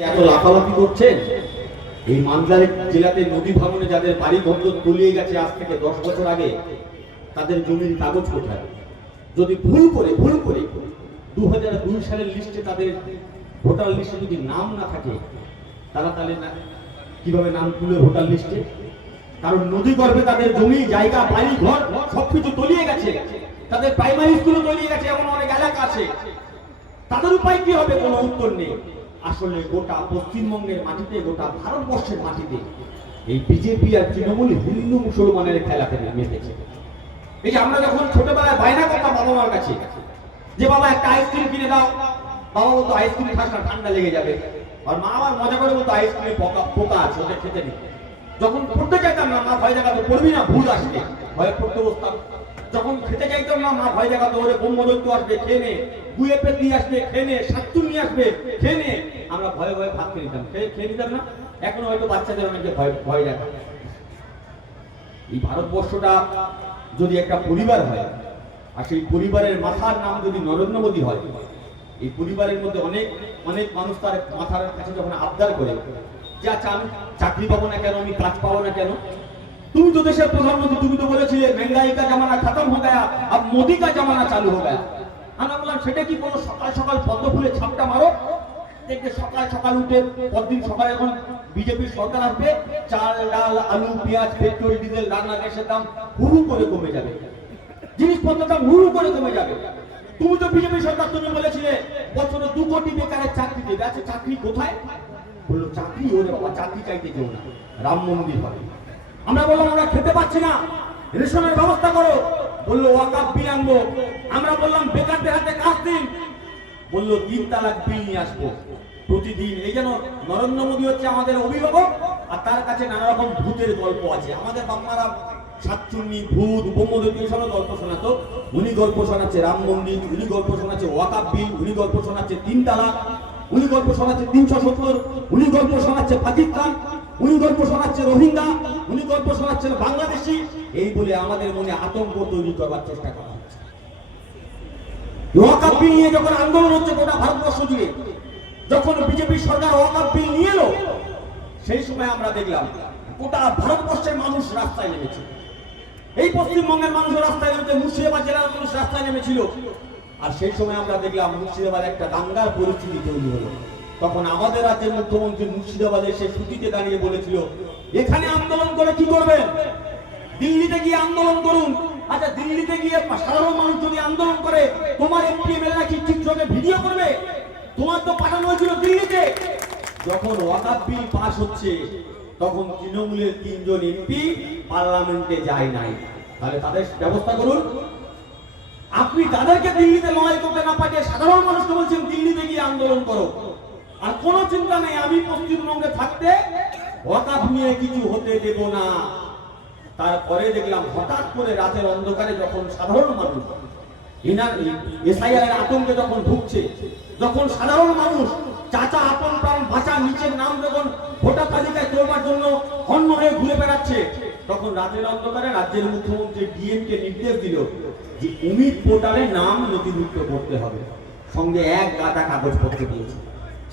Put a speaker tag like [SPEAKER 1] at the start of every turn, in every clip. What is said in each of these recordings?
[SPEAKER 1] এত লাফালাফি করছেন? এই মালদার জেলাতে নদী ভাঙনে যাদের বাড়ি ঘর তলিয়ে গেছে আজ থেকে দশ বছর আগে, তাদের জমির কাগজ কোথায়? যদি ভুল করে ভুল করে দু দুই সালের লিস্টে তাদের ভোটার লিস্টে যদি নাম না থাকে, তারা তাহলে না, কীভাবে নাম তুলে ভোটার লিস্টে? কারণ নদী গর্ভে তাদের জমি, জায়গা, বাড়ি, ঘর সবকিছু তলিয়ে গেছে। তাদের প্রাইমারি স্কুলও তলিয়ে গেছে, এমন অনেক এলাকা আছে। তাদের উপায় কি হবে? কোনো উত্তর নেই। আসলে গোটা পশ্চিমবঙ্গের মাটিতে, গোটা ভারতবর্ষের মাটিতে এই বিজেপি আর তৃণমূল হিন্দু মুসলমানের খেলাতে মেতেছে এই যে আমরা যখন ছোটবেলায় বায়না করতাম বাবা মার কাছে, যে বাবা একটা আইসক্রিম কিনে দাও, বাবা বলতো আইসক্রিম খাস না, ঠান্ডা লেগে যাবে। আর মা আবার মজা করে বলতো আইসক্রিমে পোকা পোকা আছে ওটা খেতে নেই। যখন পড়তে চাইতাম না, মা ভয় দেখাতো পড়বি না, ভুল আসবে। ভয়ে পড়তে বসতাম। যখন খেতে চাইতাম না মা ভয় দেখাতো, ওরে ব্রহ্মদত্ত আসবে, খেয়ে নে। গুয়ে পেট নিয়ে আসবে, খেয়ে নে। নিয়ে আসবে, খেয়ে নে। আমরা ভয়ে ভয়ে ভাত খেয়ে নিতাম। খেয়ে খেয়ে নিতাম না? এখন হয়তো বাচ্চাদের অনেকে ভয় ভয় দেখা এই ভারতবর্ষটা যদি একটা পরিবার হয়, আর সেই পরিবারের মাথার নাম যদি নরেন্দ্র মোদী হয়, এই পরিবারের মধ্যে অনেক অনেক মানুষ তার মাথার কাছে যখন আবদার করে, যে আচ্ছা আমি চাকরি পাবো না কেন, আমি কাজ পাবো না কেন? তুমি তো দেশের প্রধানমন্ত্রী, তুমি তো বলেছিলে মেহঙ্গাই কা জামানা খতম হো গয়া अब মোদি কা জামানা চালু হো গয়া আমরা বললাম, সেটা কি কোনো সকাল সকাল পদ্ম ফুলে ছাপটা মারো? দেখবে সকাল সকাল উঠে পরদিন সকালে এখন বিজেপির সরকার আসবে, চাল, ডাল, আলু, পেঁয়াজ, পেট্রোল, ডিজেল, রান্না, গ্যাসের দাম হুহু করে কমে যাবে। জিনিসপত্রের দাম হুহু করে কমে যাবে। তুমি তো বিজেপি সরকার, তুমি বলেছিলে বছরে দু কোটি বেকারের চাকরি দেবে। আচ্ছা চাকরি কোথায়? বলল, চাকরি ওরে বাবা, চাকরি চাইতে কেউ না। রাম মন্দির হবে। আমরা বললাম, আমরা খেতে পাচ্ছি না। রেশনের ব্যবস্থা করো। বলল ওয়াকাপ বিল আনব। আমরা বললাম, বেকারদের হাতে কাজ দিন। বলল, তিন তালাক বিল নিয়ে আসব প্রতিদিন। এই যেন নরেন্দ্র মোদী হচ্ছে আমাদের অভিভাবক, আর তার কাছে নানা রকম ভূতের গল্প আছে। আমাদের বাপমারা সাতচুন্নি ভূত উপমদী এসব গল্প শোনাতো। উনি গল্প শোনাচ্ছে রাম মন্দির, উনি গল্প শোনাচ্ছে ওয়াকাপ বিল, উনি গল্প শোনাচ্ছে তিন তালাক, উনি গল্প শোনাচ্ছে তিনশো সত্তর, উনি গল্প শোনাচ্ছে পাকিস্তান। উনি গল্প শোনাচ্ছে রোহিঙ্গা, উনি গল্প শোনাচ্ছেন বাংলাদেশি। এই বলে আমাদের মনে আতঙ্ক তৈরি করবার চেষ্টা করা হচ্ছে। ওয়াকাপ বিল নিয়ে যখন আন্দোলন হচ্ছে গোটা ভারতবর্ষ জুড়ে, যখন বিজেপি সরকার ওয়াকাপ বিল নিয়ে এলো, সেই সময় আমরা দেখলাম গোটা ভারতবর্ষের মানুষ রাস্তায় নেমেছে। এই পশ্চিমবঙ্গের মানুষ রাস্তায় নেমেছে, মুর্শিদাবাদ জেলার মানুষ রাস্তায় নেমেছিল। আর সেই সময় আমরা দেখলাম মুর্শিদাবাদ একটা দাঙ্গার পরিস্থিতি তৈরি হলো। তখন আমাদের রাজ্যের মুখ্যমন্ত্রী মুর্শিদাবাদে সে ছুটিতে দাঁড়িয়ে বলেছিল, এখানে আন্দোলন করে কি করবেন? দিল্লিতে গিয়ে আন্দোলন করুন। আচ্ছা দিল্লিতে গিয়ে সাধারণ মানুষ যদি আন্দোলন করে, তোমার এমপি এমএলএ কি চিত্রকে ভিডিও করবে? তোমার তো পাঠানো হয়েছিল দিল্লিতে। যখন ওয়াকাপ বিল পাস হচ্ছে, তখন তৃণমূলের তিনজন এমপি পার্লামেন্টে যায় নাই। তাহলে তাদের ব্যবস্থা করুন। আপনি তাদেরকে দিল্লিতে লড়াই করতে না পাঠিয়ে সাধারণ মানুষকে বলছেন, দিল্লিতে গিয়ে আন্দোলন করো। আর কোনো চিন্তা নেই, আমি পশ্চিমবঙ্গে থাকতে ওয়াকাফ নিয়ে কিছু হতে দেব না। তারপরে দেখলাম হঠাৎ করে রাতের অন্ধকারে যখন সাধারণ মানুষ এসআইআর আতঙ্কে যখন ঢুকছে, যখন সাধারণ মানুষ চাচা, আপন, প্রাণ, বাঁচা, নিচের নাম যখন ভোটার তালিকায় তোলবার জন্য হন্য হয়ে ঘুরে বেড়াচ্ছে, তখন রাতের অন্ধকারে রাজ্যের মুখ্যমন্ত্রী ডিএম কে নির্দেশ দিল যে উমিদ পোর্টালে নাম নথিভুক্ত করতে হবে। সঙ্গে এক গাদা কাগজপত্র দিয়েছে।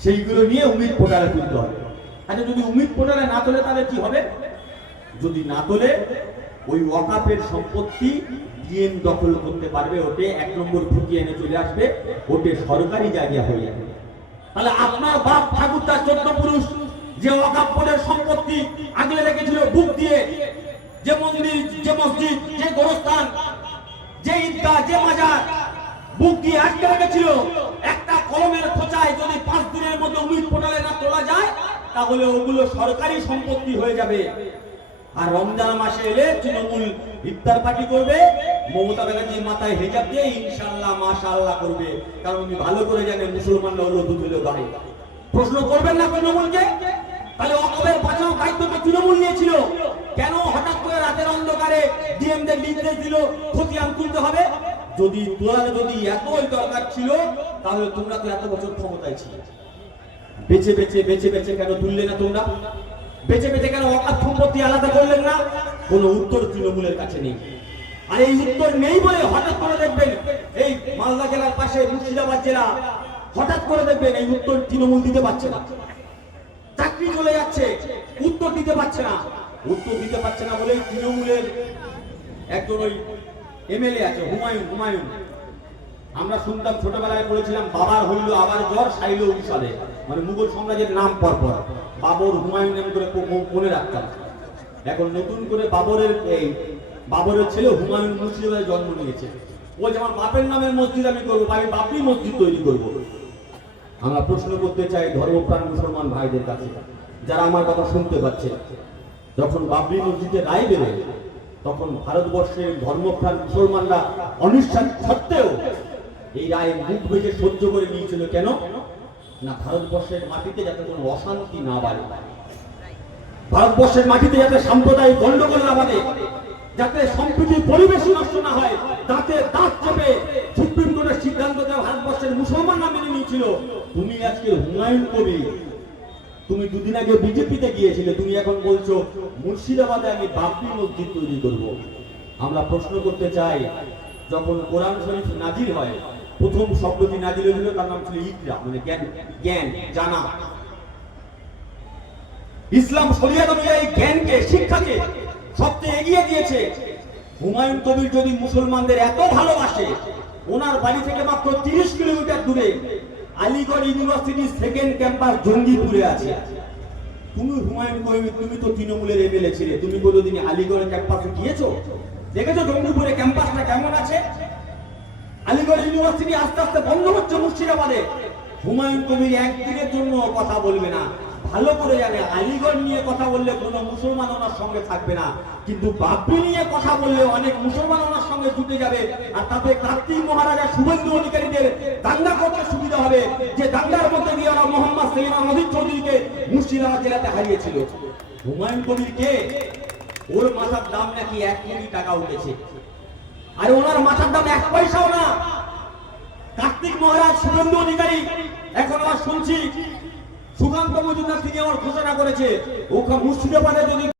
[SPEAKER 1] সেইগুলো নিয়ে উমিদ পোর্টালে তুলতে হবে আচ্ছা যদি উমিদ পোর্টালে না তোলে, তাহলে কি হবে? যদি না তোলে, ওই ওয়াকাফের সম্পত্তি ডিএম দখল করতে পারবে, ওতে এক নম্বর ফুটিয়ে এনে চলে আসবে, ওতে সরকারি জায়গা হয়ে যাবে। তাহলে আপনার বাপ ঠাকুরদার চোদ্দ পুরুষ, যে ওয়াকাফ সম্পত্তি আগলে রেখেছিল, বুক দিয়ে, যে মন্দির, যে মসজিদ, যে গোরস্থান, যে ঈদগাহ, যে মাজার, বুক দিয়ে আটকে রেখেছিল কলমের খোঁচায় যদি পাঁচ দিনের মধ্যে উমিদ পোর্টালে না তোলা যায়, তাহলে ওগুলো সরকারি সম্পত্তি হয়ে যাবে। আর রমজান মাসে এলে তৃণমূল ইফতার পার্টি করবে, মমতা ব্যানার্জির মাথায় হেজাব দিয়ে ইনশাল্লাহ মাশাআল্লাহ করবে। কারণ উনি ভালো করে জানেন, মুসলমানরা হলো দুধুলো গায়ে। প্রশ্ন করবেন না তৃণমূলকে? তাহলে অকবের বাঁচানোর দায়িত্ব তো তৃণমূল নিয়েছিল। কেন হঠাৎ করে রাতের অন্ধকারে ডিএমদের নির্দেশ দিল, খতিয়ান তুলতে হবে? যদি তোলার যদি এতই দরকার ছিল, তাহলে তোমরা তো এত বছর ক্ষমতায় ছিলে। বেছে বেছে বেছে বেছে কেন তুললে না তোমরা? বেছে বেছে কেন অকাত সম্পত্তি আলাদা করলেন না? কোনো উত্তর তৃণমূলের কাছে নেই। আর এই উত্তর নেই বলে হঠাৎ করে দেখবেন এই মালদা জেলার পাশে মুর্শিদাবাদ জেলা, হঠাৎ করে দেখবেন এই উত্তর তৃণমূল দিতে পারছে না। চাকরি চলে যাচ্ছে, উত্তর দিতে পারছে না। উত্তর দিতে পারছে না বলেই তৃণমূলের একজন ওই এমএলএ আছে, হুমায়ুন হুমায়ুন। আমরা শুনতাম ছোটবেলায় পড়েছিলাম, বাবার হইল আবার জ্বর, সাইল অনুসারে মানে মুঘল সাম্রাজ্যের নাম পর পর বাবর, হুমায়ুন এমন করে মনে রাখতাম। এখন নতুন করে বাবরের এই বাবরের ছেলে হুমায়ুন মুর্শিদাবাদে জন্ম নিয়েছে। ও যে আমার বাপের নামের মসজিদ আমি করব, আমি বাপরি মসজিদ তৈরি করব। আমরা প্রশ্ন করতে চাই ধর্মপ্রাণ মুসলমান ভাইদের কাছে, যারা আমার কথা শুনতে পাচ্ছে। যখন বাবরি মসজিদে রায় বেরোয় তখন ভারতবর্ষের ধর্মপ্রাণ মুসলমানরা অনিশ্চাস সত্ত্বেও এই রায় মুখ বেঁচে সহ্য করে নিয়েছিল কেন? না ভারতবর্ষের মাটিতে যাতে কোনো অশান্তি না বাড়ে, ভারতবর্ষের মাটিতে যাতে সাম্প্রদায়িক গন্ডগোল না বাঁধে যাতে সম্প্রীতির পরিবেশ নষ্ট না হয় তাতে দাঁত চেপে সুপ্রিম কোর্টের সিদ্ধান্তকে ভারতবর্ষের মুসলমানরা মেনে নিয়েছিল। তুমি আজকে হুমায়ুন কবি তুমি দুদিন আগে বিজেপিতে গিয়েছিলে, তুমি এখন বলছো, মুর্শিদাবাদে আমি বাবরি মসজিদ তৈরি করব। আমরা প্রশ্ন করতে চাই, যখন কোরআন শরীফ নাজির হয়, প্রথম শব্দটি নাজির হয়েছিল, তার নাম ছিল ইকরা মানে জ্ঞান জ্ঞান, জানা। ইসলাম শরিয়াত অনুযায়ী জ্ঞানকে, শিক্ষাকে সবচেয়ে এগিয়ে দিয়েছে। হুমায়ুন কবির যদি মুসলমানদের এত ভালোবাসে, ওনার বাড়ি থেকে মাত্র তিরিশ কিলোমিটার দূরে আলিগড় ইউনিভার্সিটির সেকেন্ড ক্যাম্পাস জঙ্গিপুরে আছে। তুমি হুমায়ুন কবি তুমি তো তৃণমূলের এমএলএ ছিলে। তুমি কোনোদিন আলিগড় ক্যাম্পাসে গিয়েছো? দেখেছ জঙ্গিপুরে ক্যাম্পাসটা কেমন আছে? আলিগড় ইউনিভার্সিটি আস্তে আস্তে বন্ধ হচ্ছে মুর্শিদাবাদে। হুমায়ুন কবির একদিনের জন্য কথা বলবে না। ভালো করে জানে। আলিগড় নিয়ে কথা বললে কোনো মুসলমান ওনার সঙ্গে থাকবে না। কিন্তু বাপি নিয়ে কথা বললে অনেক মুসলমান ওনার সঙ্গে জুটে যাবে। আর তাতে কার্তিক মহারাজা শুভেন্দু অধিকারীদের দাঙ্গা করতে সুবিধা হবে। যে দাঙ্গার মধ্যে দিয়ে ওরা মোহাম্মদ সেলিম নদীর চৌধুরীকে মুর্শিদাবাদ জেলাতে হারিয়েছিল। হুমায়ুন কবির কে ওর মাথার দাম নাকি এক কোটি টাকা উঠেছে। আর ওনার মাথার দাম এক পয়সাও না। কার্তিক মহারাজ শুভেন্দু অধিকারী, এখন আবার শুনছি সুকান্ত মজুমদার তিনি আমার ঘোষণা করেছে মুর্শিদাবাদে যদি